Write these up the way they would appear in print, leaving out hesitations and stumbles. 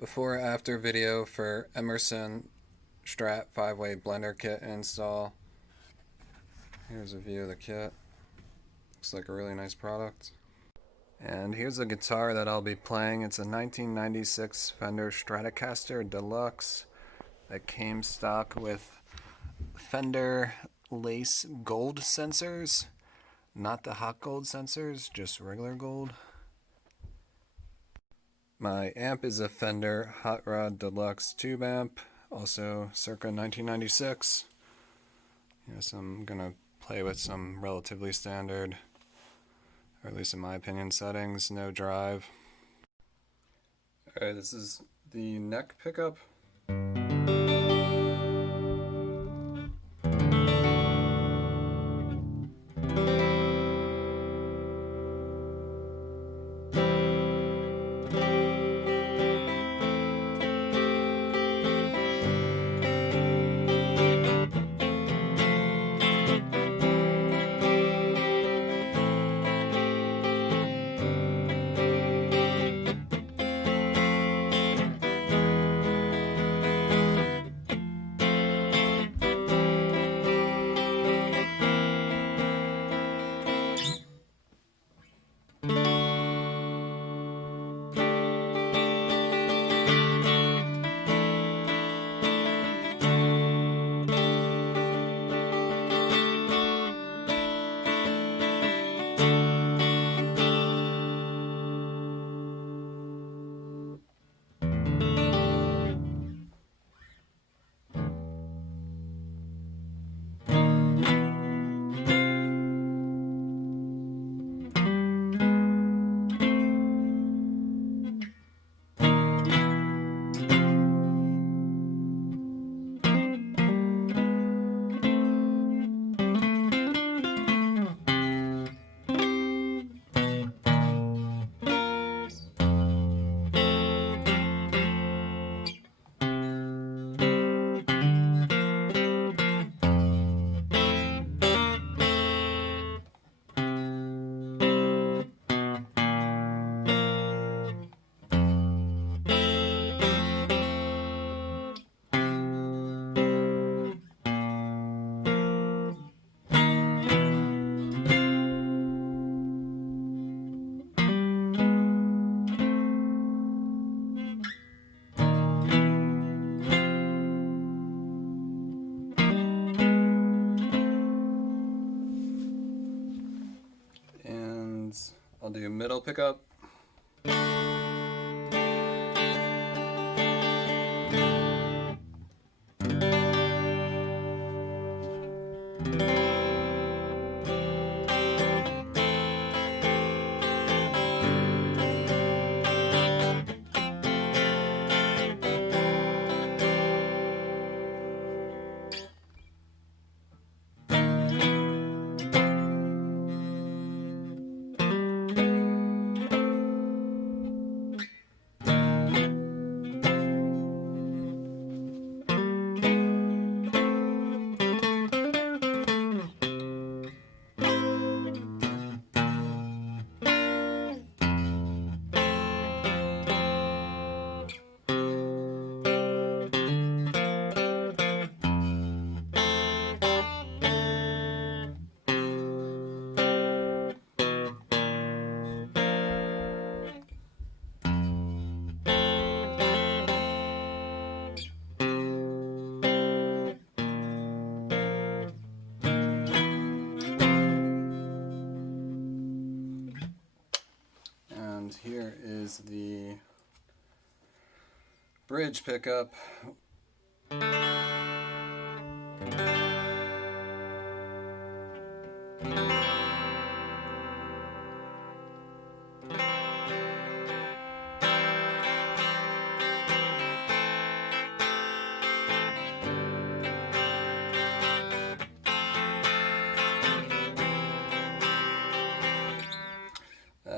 Before after video for Emerson Strat 5-way Blender Kit install. Here's a view of the kit. Looks like a really nice product. And here's a guitar that I'll be playing. It's a 1996 Fender Stratocaster Deluxe that came stock with Fender lace gold sensors. Not the hot gold sensors, just regular gold. My amp is a Fender Hot Rod Deluxe tube amp, also circa 1996. Yes, I'm gonna play with some relatively standard, or at least in my opinion, settings, no drive. Alright, this is the neck pickup. And I'll do middle pickup. And here is the bridge pickup.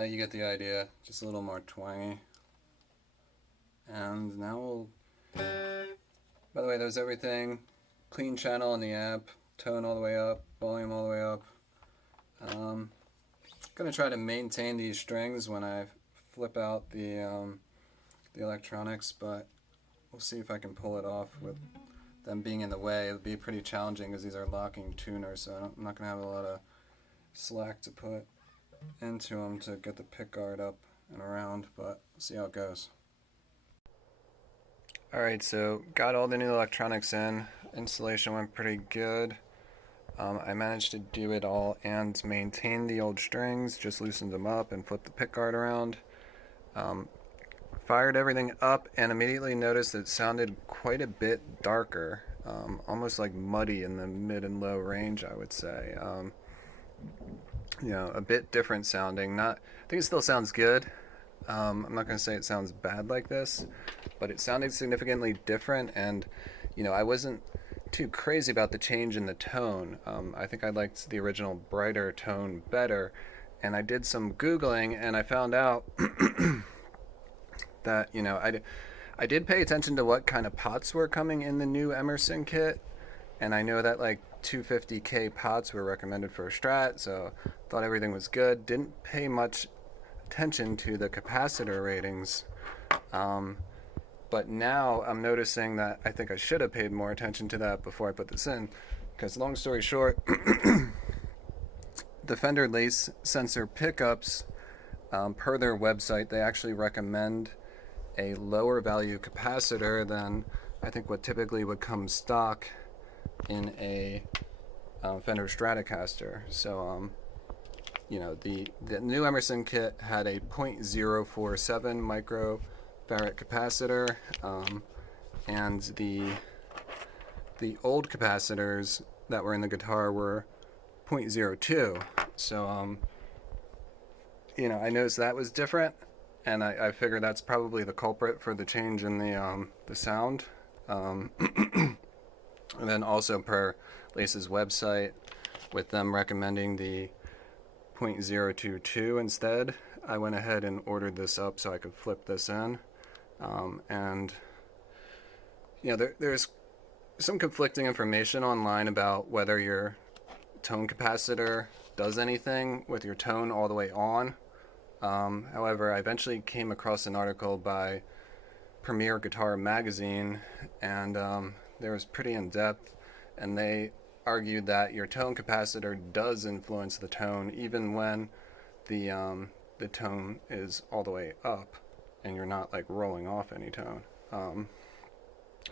You get the idea, just a little more twangy. And now we'll, by the way, there's everything. Clean channel on the amp, tone all the way up, volume all the way up. Gonna try to maintain these strings when I flip out the the electronics, but we'll see if I can pull it off with them being in the way. It'll be pretty challenging because these are locking tuners, so I'm not going to have a lot of slack to put into them to get the pickguard up and around, but we'll see how it goes. Alright, so got all the new electronics in. Installation went pretty good. I managed to do it all and maintain the old strings, just loosened them up and flipped the pickguard around. Fired everything up and immediately noticed it sounded quite a bit darker, almost like muddy in the mid and low range, I would say. You know, a bit different sounding. I think it still sounds good. I'm not going to say it sounds bad like this, but it sounded significantly different, and you know, I wasn't too crazy about the change in the tone. I think I liked the original brighter tone better, and I did some Googling and I found out that, you know, I did pay attention to what kind of pots were coming in the new Emerson kit, and I know that like 250K pots were recommended for a Strat, so thought everything was good. Didn't pay much attention to the capacitor ratings, but now I'm noticing that I think I should have paid more attention to that before I put this in, because long story short, the Fender lace sensor pickups, per their website, they actually recommend a lower value capacitor than I think what typically would come stock in a Fender Stratocaster. So you know, the new Emerson kit had a 0.047 microfarad capacitor, and the old capacitors that were in the guitar were 0.02. So you know, I noticed that was different, and I figured that's probably the culprit for the change in the sound. And then also per Lace's website, with them recommending the 0.022 instead, I went ahead and ordered this up so I could flip this in. And you know, there's some conflicting information online about whether your tone capacitor does anything with your tone all the way on. However, I eventually came across an article by Premier Guitar Magazine, and they was pretty in-depth, and they argued that your tone capacitor does influence the tone even when the tone is all the way up and you're not like rolling off any tone. And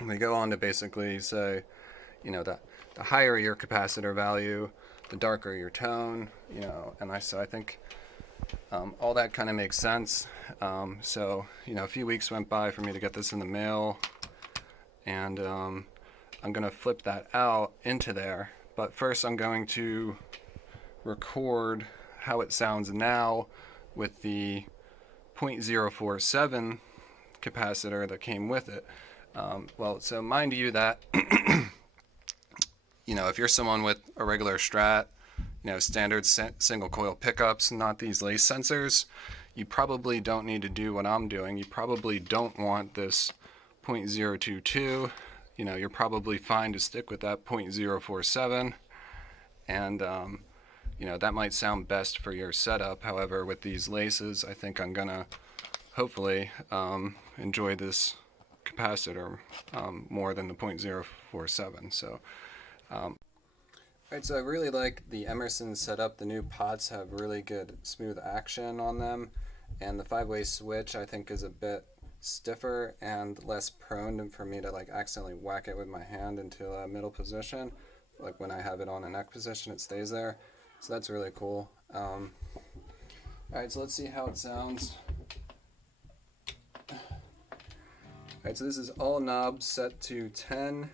they go on to basically say, you know, that the higher your capacitor value, the darker your tone, you know, and I think all that kind of makes sense. So, you know, a few weeks went by for me to get this in the mail, and I'm going to flip that out into there. But first I'm going to record how it sounds now with the 0.047 capacitor that came with it. Well, so mind you that, you know, if you're someone with a regular Strat, you know, standard single coil pickups, not these lace sensors, you probably don't need to do what I'm doing. You probably don't want this 0.022. You know, you're probably fine to stick with that 0.047, and you know, that might sound best for your setup. However, with these laces, I think I'm gonna hopefully enjoy this capacitor more than the 0.047. So alright, so I really like the Emerson setup. The new pots have really good smooth action on them, and the 5-way switch I think is a bit stiffer and less prone for me to like accidentally whack it with my hand into a middle position. Like when I have it on a neck position, it stays there. So that's really cool. Alright, so let's see how it sounds. Alright, so this is all knobs set to 10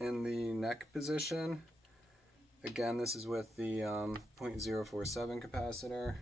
in the neck position. Again, this is with the 0.047 capacitor.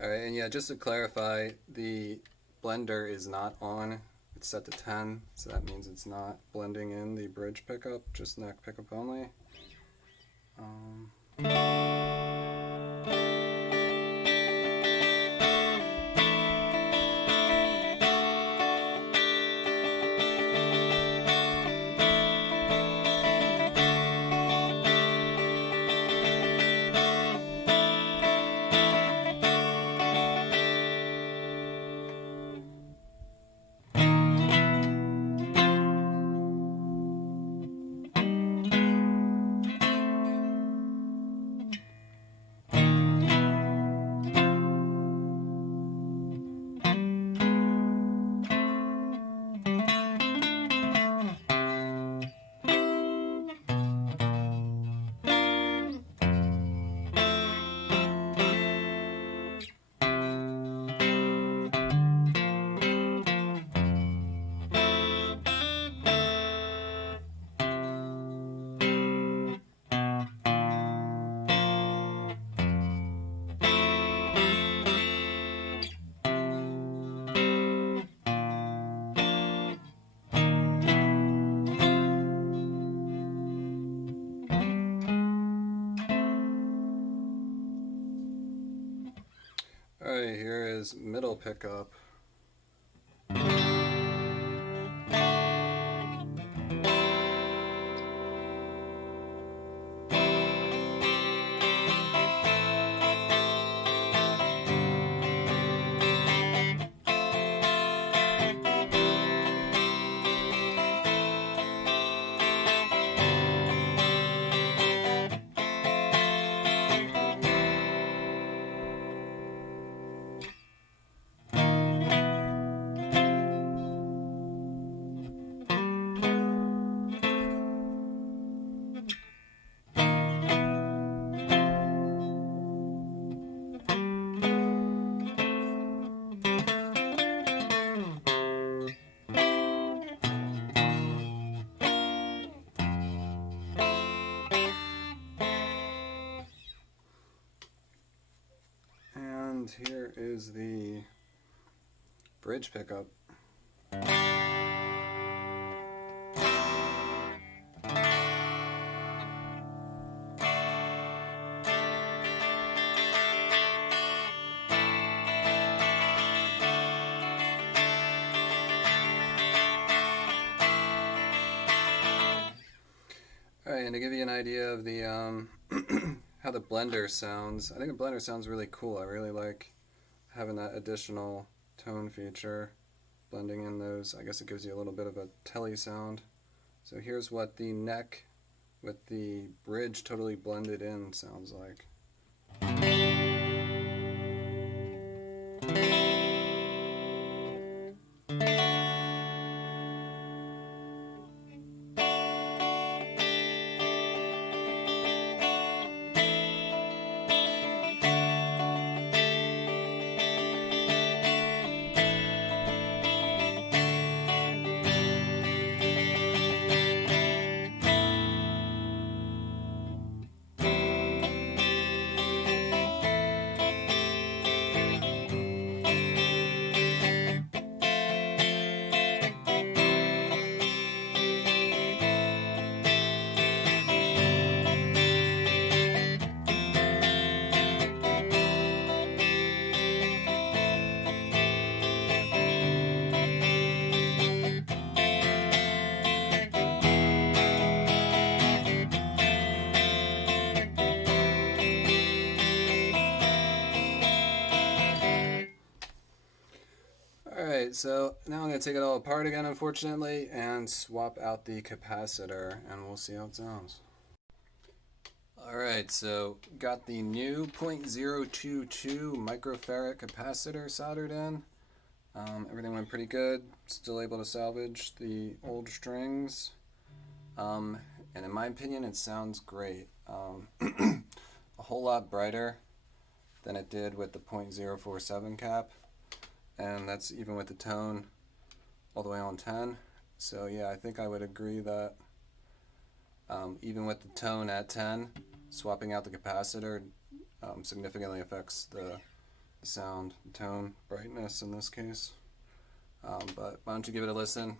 Alright, and yeah, just to clarify, the blender is not on. It's set to 10, so that means it's not blending in the bridge pickup, just neck pickup only. Alright, here is middle pickup. And here is the bridge pickup. Alright, and to give you an idea of the how the blender sounds, I think the blender sounds really cool. I really like having that additional tone feature, blending in those. I guess it gives you a little bit of a telly sound. So here's what the neck with the bridge totally blended in sounds like. Alright, so now I'm going to take it all apart again, unfortunately, and swap out the capacitor, and we'll see how it sounds. Alright, so got the new 0.022 microfarad capacitor soldered in. Everything went pretty good. Still able to salvage the old strings. And in my opinion, it sounds great. A whole lot brighter than it did with the 0.047 cap. And that's even with the tone all the way on 10. So yeah, I think I would agree that even with the tone at 10, swapping out the capacitor significantly affects the sound, tone, brightness in this case. But why don't you give it a listen?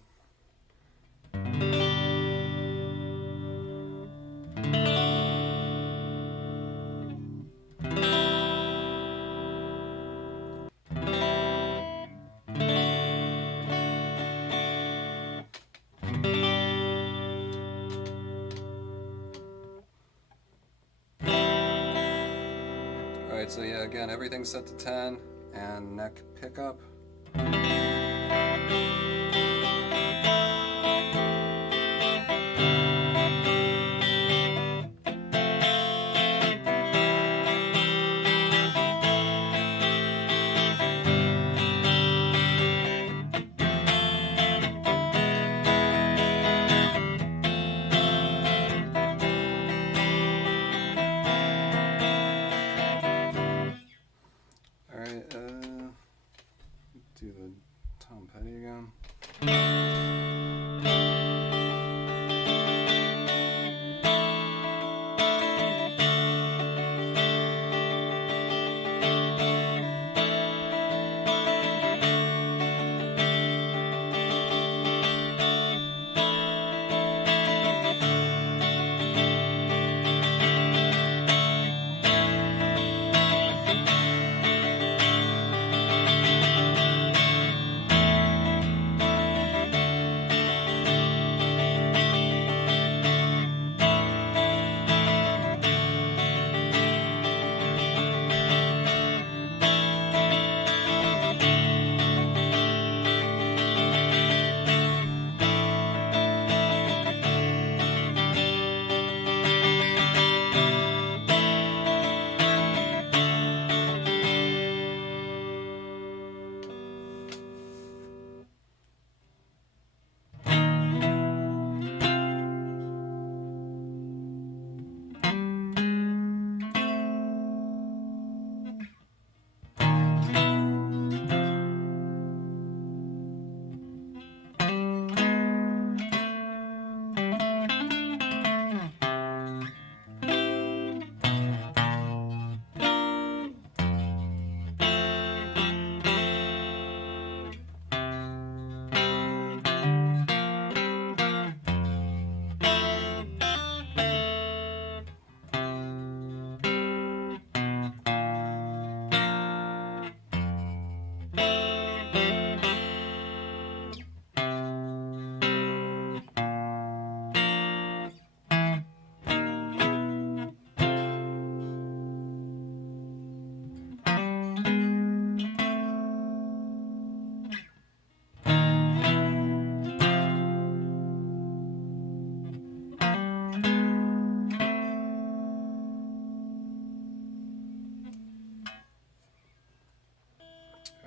Alright, so yeah, again, everything's set to 10, and neck pickup. Alright, do the Tom Petty again.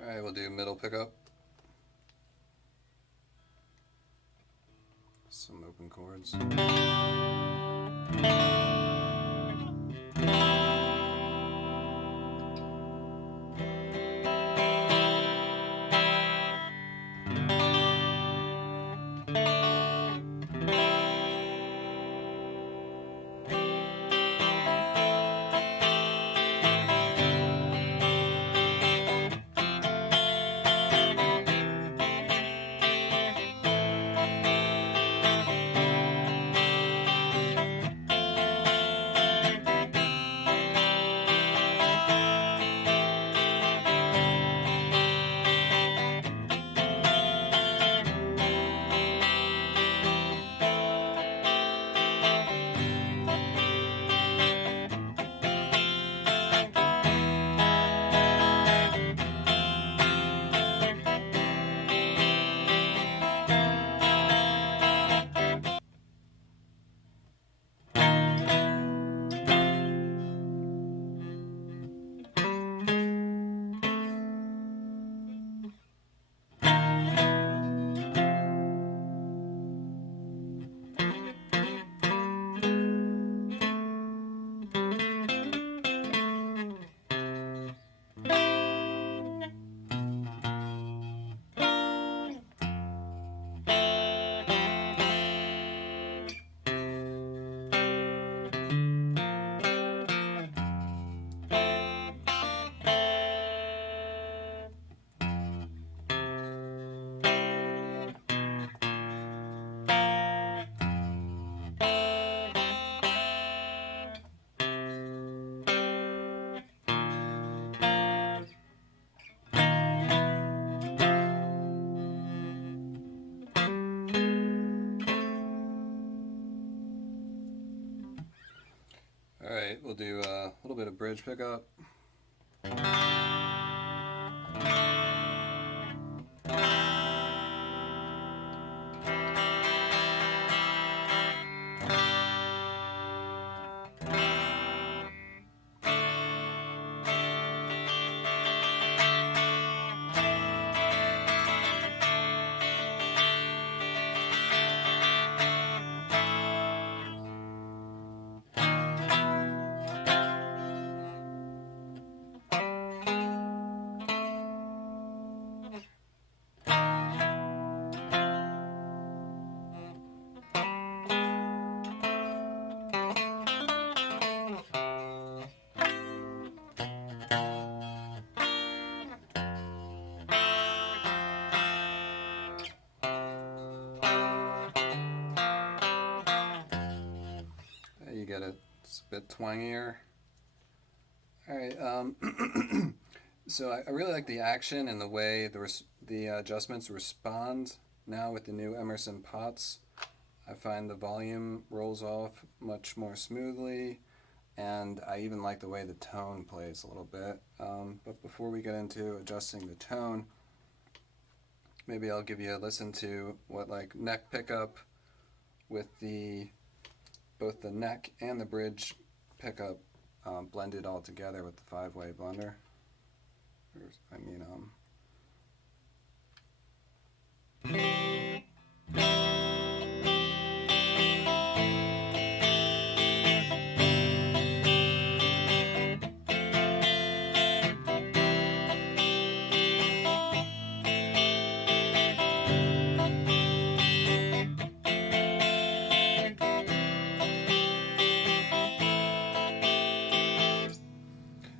Alright, we'll do middle pickup. Some open chords. we'll do a little bit of bridge pickup. You get it. It's a bit twangier. Alright, so I really like the action and the way the adjustments respond now with the new Emerson pots. I find the volume rolls off much more smoothly, and I even like the way the tone plays a little bit. But before we get into adjusting the tone, maybe I'll give you a listen to what like neck pickup with both the neck and the bridge pickup blended all together with the 5-way blender.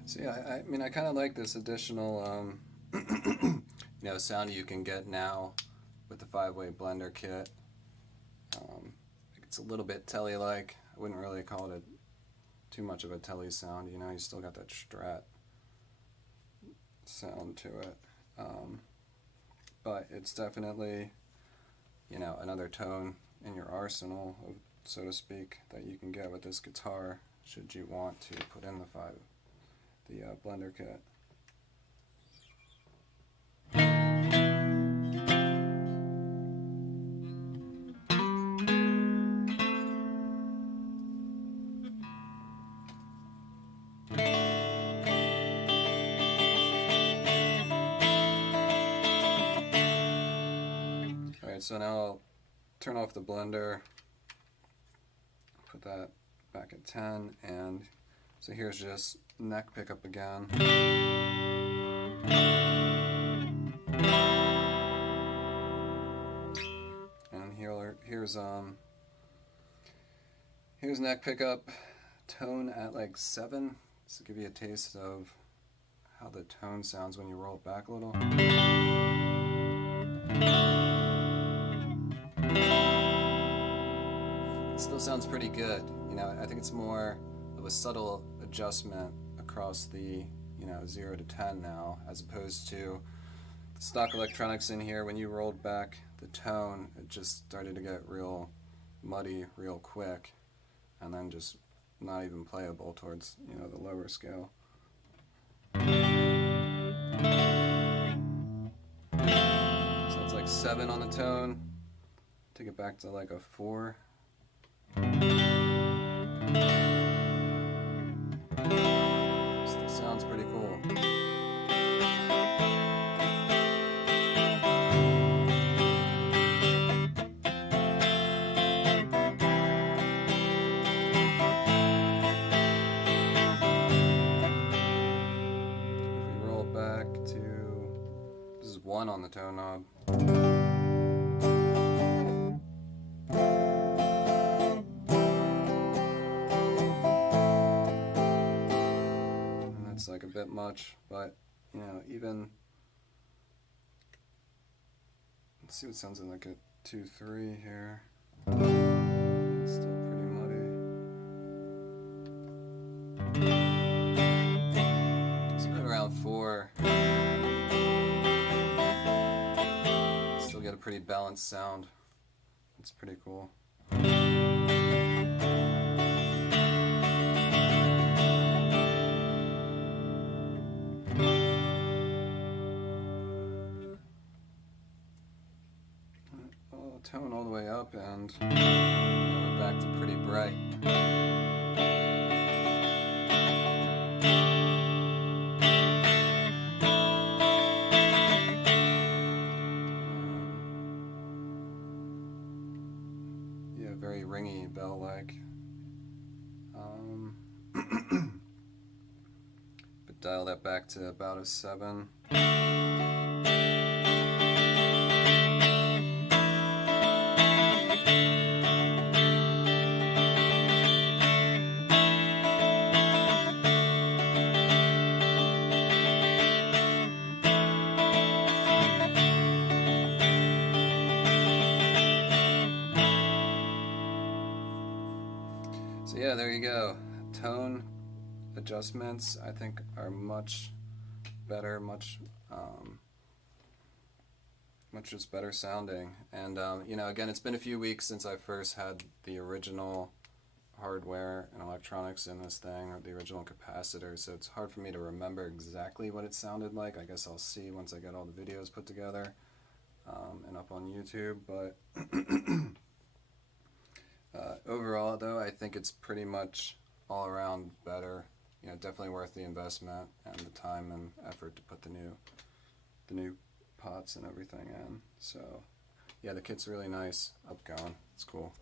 So yeah, I kind of like this additional sound you can get now with the 5-way blender kit. It's a little bit telly-like. I wouldn't really call it too much of a telly sound. You still got that Strat sound to it, but it's definitely another tone in your arsenal, so to speak, that you can get with this guitar should you want to put in the blender kit. Alright, so now I'll turn off the blender, put that back at 10, and so here's just neck pickup again. And here's neck pickup, tone at like 7, just to give you a taste of how the tone sounds when you roll it back a little. It still sounds pretty good. I think it's more of a subtle adjustment across the 0 to 10 now, as opposed to the stock electronics in here. When you rolled back the tone, it just started to get real muddy real quick, and then just not even playable towards the lower scale. So it's like 7 on the tone. Take it back to like a 4. Still sounds pretty cool. If we roll back to, this is 1 on the tone knob. It's like a bit much, but even, let's see what sounds like a 2-3 here. It's still pretty muddy. It's right around 4. Still get a pretty balanced sound. It's pretty cool. tone all the way up, and we're back to pretty bright. Yeah, very ringy bell-like. But dial that back to about a 7. So yeah, there you go. Tone adjustments, I think, are much better, much just better sounding. And you know, again, it's been a few weeks since I first had the original hardware and electronics in this thing, or the original capacitor, so it's hard for me to remember exactly what it sounded like. I guess I'll see once I get all the videos put together and up on YouTube, but overall though, I think it's pretty much all around better. You know, definitely worth the investment and the time and effort to put the new pots and everything in. So yeah, the kit's really nice, upgoing, it's cool.